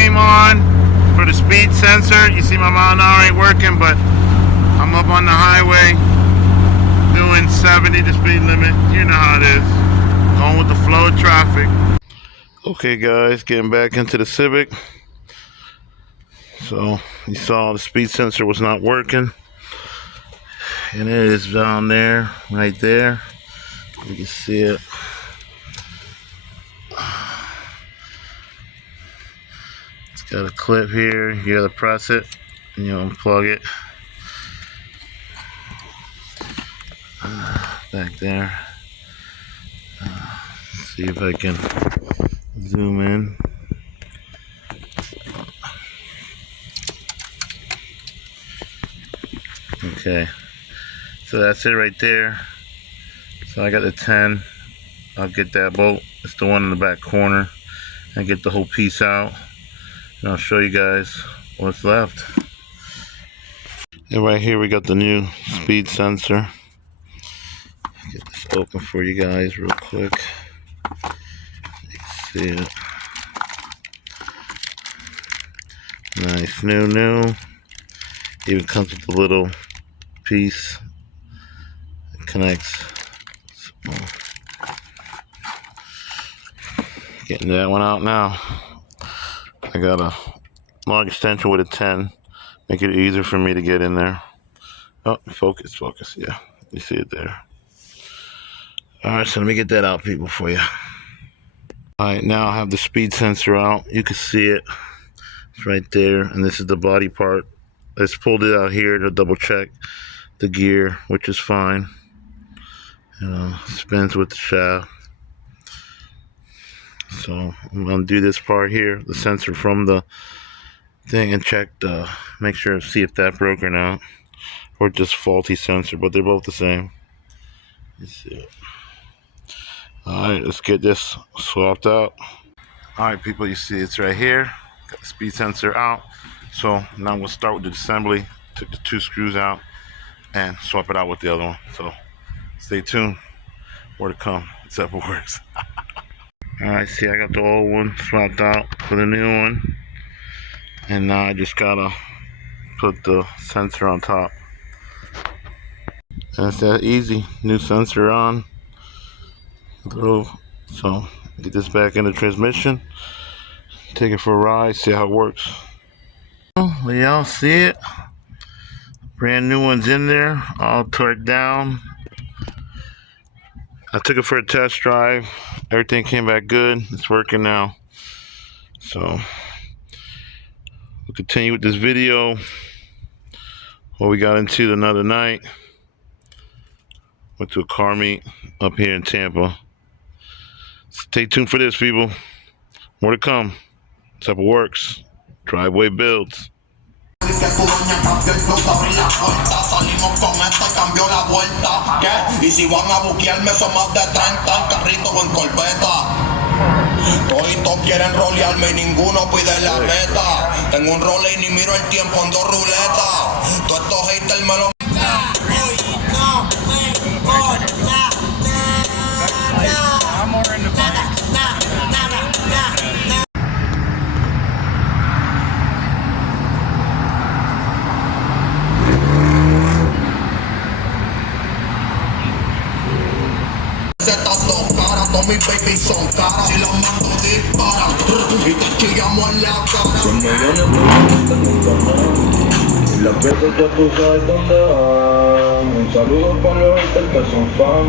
came on for the speed sensor. You see my mile an hour ain't working, but I'm up on the highway doing 70 the speed limit. You know how it is. Going with the flow of traffic. Okay guys, getting back into the Civic. So you saw the speed sensor was not working. And it is down there, right there. You can see it. It's got a clip here. You gotta press it and you unplug it. Back there. See if I can zoom in. Okay, so that's it right there. So I got the 10. I'll get that bolt. It's the one in the back corner. I get the whole piece out, and I'll show you guys what's left. And right here we got the new speed sensor. Get this open for you guys real quick. You can see it. Nice, new. Even comes with a little piece. It connects. So, getting that one out now. I got a long extension with a 10. Make it easier for me to get in there. Oh, focus. Yeah, you see it there. Alright, so let me get that out, people, for you. Alright, now I have the speed sensor out. You can see it. It's right there, and this is the body part. I just pulled it out here to double check the gear, which is fine. Spins with the shaft. So I'm gonna do this part here, the sensor from the thing, and check make sure, see if that broke or not, or just faulty sensor, but they're both the same. Let's see it. Alright, let's get this swapped out. Alright people, you see it's right here. Got the speed sensor out. So now we'll start with the assembly. Took the 2 screws out and swap it out with the other one. So stay tuned. More to come. Except it works. Alright, see I got the old one swapped out for the new one. And now I just gotta put the sensor on top. And it's that easy. New sensor on. So get this back in the transmission. Take it for a ride, see how it works. Well, y'all see it. Brand new one's in there, all torqued down. I took it for a test drive. Everything came back good. It's working now. So we'll continue with this video. What we got into another night. Went to a car meet up here in Tampa. Stay tuned for this, people. More to come. That's how it works. Driveway builds. Que tu doña cambió el flow, abrí la puerta, salimos con esta y cambió la vuelta. ¿Qué? Y si van a buquearme son más de 30 en carrito o en corbeta. Toditos quieren rolearme y ninguno pide la neta. Tengo un role y ni miro el tiempo, ando ruleta. Todos estos haters me lo... Todos mis baby son caras, si los mando disparan y te chillamos en la cara. 100 millones de nunca más. Y las veces que tú sabes dónde van. Un saludo para los haters que son fan.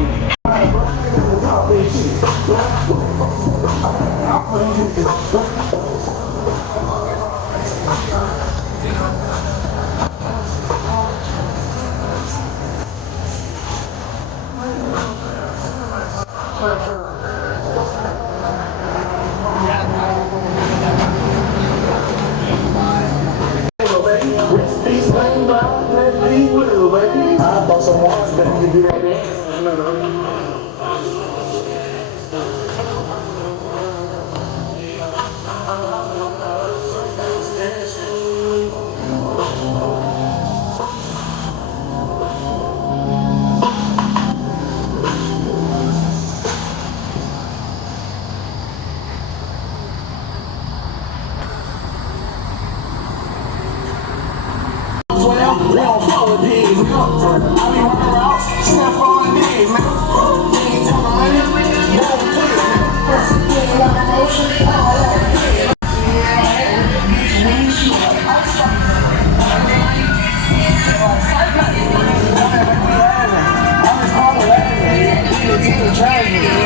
We don't fuck with pigs, man. I be running around, still falling pigs, man. You ain't talking money, you don't take it, man. You ain't got no motion, I don't want to pay it.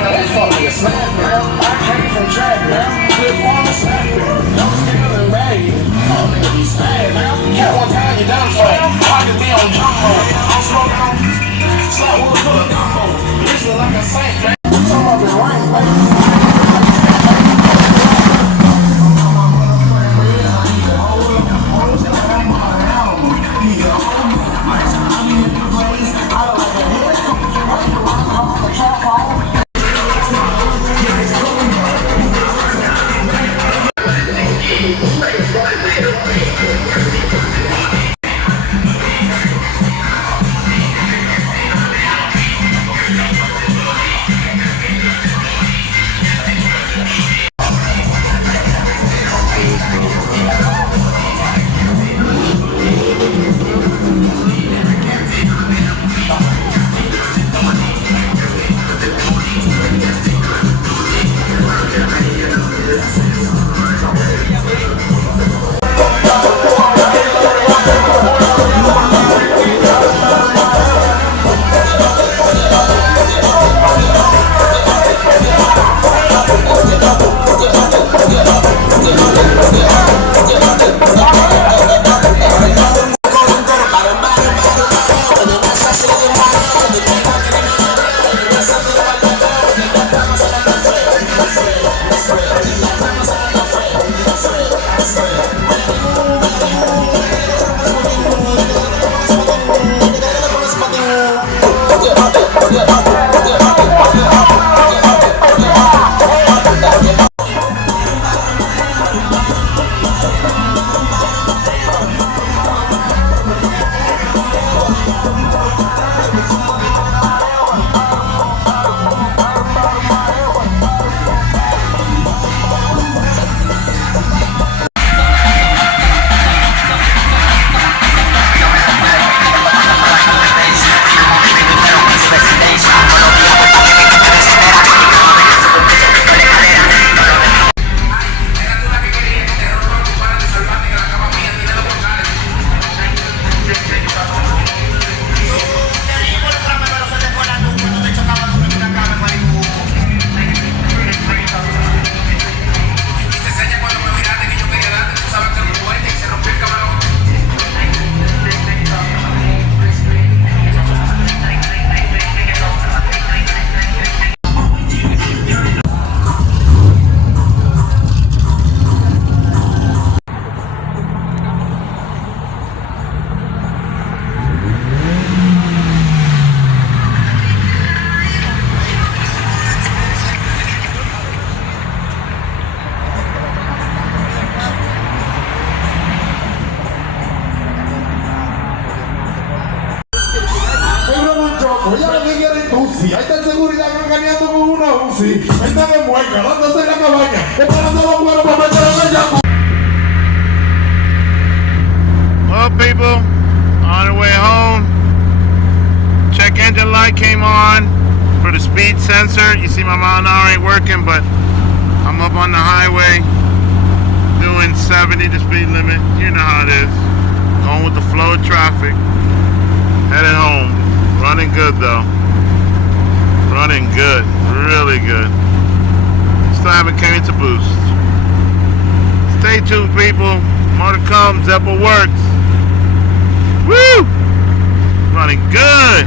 That's fucking a slap, man. I came from track, man. Flip on the slap, man. No skill and baggy. Oh, nigga be sad, man. Cat one time, you done for. Pockets be on jumbo. I'm smoking on slap wood full of gumbo. This look like a saint, man. Some of it rain, baby. Ahí está el seguridad cacaneando con una UCI. Ahí está de mueca, dándose en la cabaña. Esperando los cueros para meter en el yaco. Well, people, on the way home, check engine light came on for the speed sensor. You see my mile an hour ain't working, but I'm up on the highway doing 70 the speed limit. You know how it is. Going with the flow of traffic. Headed home. Running good though. Running good. Really good. Still haven't came to boost. Stay tuned, people. More to come. Zeppo works. Woo! Running good.